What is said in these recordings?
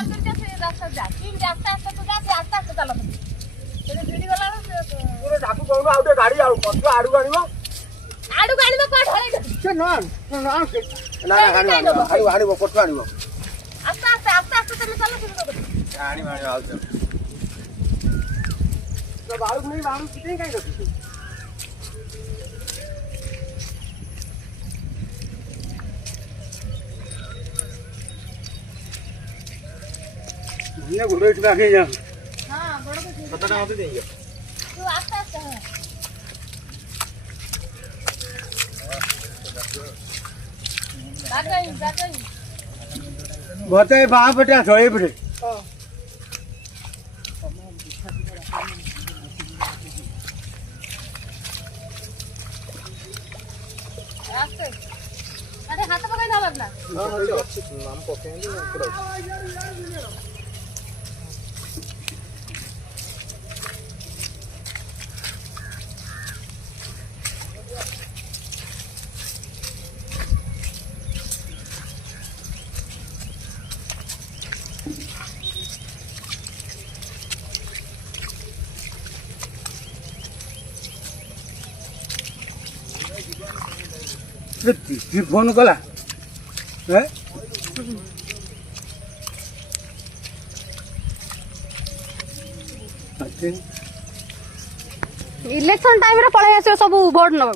रास्ता जा तीन रास्ता आस्ते तो जा आस्ते आस्ते चला तेरे भिड़ी गला तोरे डाकू कहू आ उठे गाड़ी आउ पछ आडू आनिबो को ढाई से ना गाड़ी आनिबो कोठ आनिबो आस्ते आस्ते चले चला शुरू कर गाड़ी मारे आउ तो बालू नहीं बालू कितने काई रखी ये गुड़े इट आगे जा हां बड़ो को पता ना होते देंगे तू आस्ते आस्ते है जागई बताए बाप बेटा सोए बड़े आस्ते अरे हाथ पकड़ ना लगना नाम पकेंगे पूरा फोन कला इलेक्शन टाइम रे पळाई आसे सब वोट न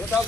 बताओ